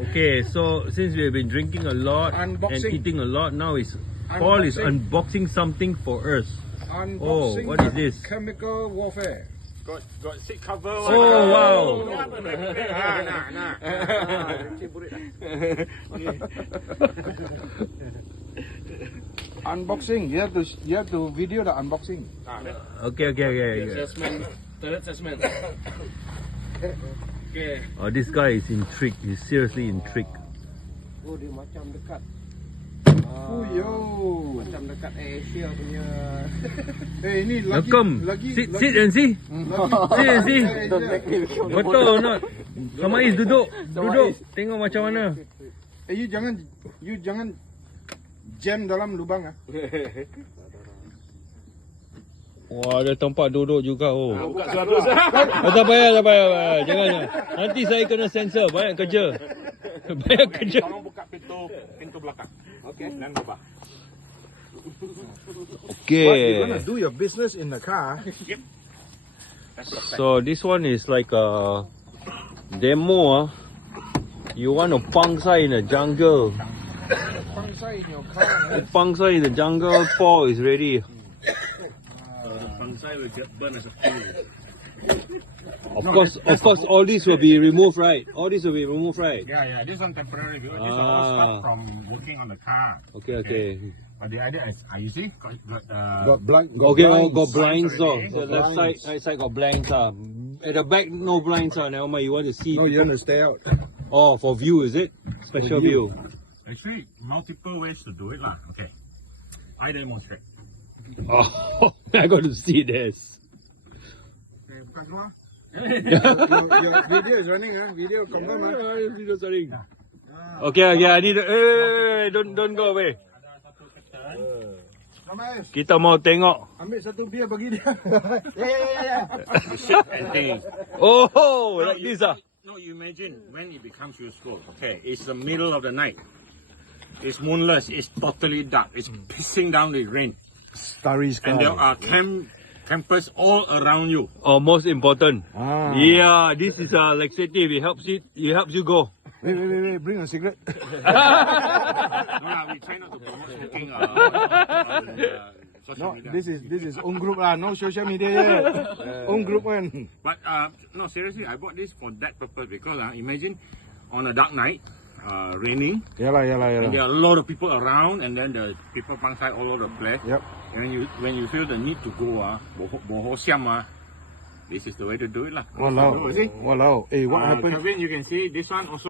Okay, so since we have been drinking a lot and eating a lot, now Paul is unboxing something for us. Oh, what is this? Chemical warfare. Got seat cover. Oh, wow. Unboxing. You have to video the unboxing. Okay. Assessment. Third assessment. Okay. Oh, this guy is intrigued. He's seriously intrigued. Oh, dia macam dekat. Yo. Macam dekat Asia punya. Ini lagi. Welcome. Sit and see. Sit and see. Betul or not? Samais duduk. Tengok macam mana. You jangan jam dalam lubang ah. Wah, ada tempat duduk juga. Oh. Buka terus. Tak payah. Jangan. Nanti saya kena sensor. Banyak kerja. Tolong buka pintu belakang. Okay. Dan bawah. Okay. You're gonna do your business in the car. Yep. So this one is like a demo. You want to pangsai in the jungle. Pangsai in your car. Pangsai in the jungle. Paul is ready. Pangsai will get burned as a fuel. Of course, all this will be removed, right? All this will be removed, right? Yeah. This one temporary because this all stuff from working on the car. Okay. But the idea is, you see, Got blind. Okay, got blinds. already. The left side, right side got blinds. At the back, no blinds. Never mind. You want to see? No, you want to stay out. Oh, for view is it? Special For view. view. Actually, multiple ways to do it lah. Okay. I demonstrate. Oh, I got to see this. Okay, buka semua. Your video is running, Video confirm, Video starting. Okay. I need. Don't go away. Ramai. Kita mau tengok. Ambil satu biar bagi dia. And things. Oh, like this No, you imagine when it becomes useful. Okay, it's the middle of the night. It's moonless. It's totally dark. It's pissing down the rain. Starry sky. And there are campers all around you. Oh, most important. Ah. Yeah, this is a laxative. It helps you go. Wait. Bring a cigarette. No, we try not to promote smoking on social No, media. this is own group lah. No social media yet. Own group one. But no, seriously, I bought this for that purpose because imagine on a dark night, raining, Yalah. and there are a lot of people around, and then the people pangsai all over the place. Yep. And when you feel the need to go, boho siam, this is the way to do it lah. Walao. See? Walao. Hey, what happened? Kevin, you can see this one also.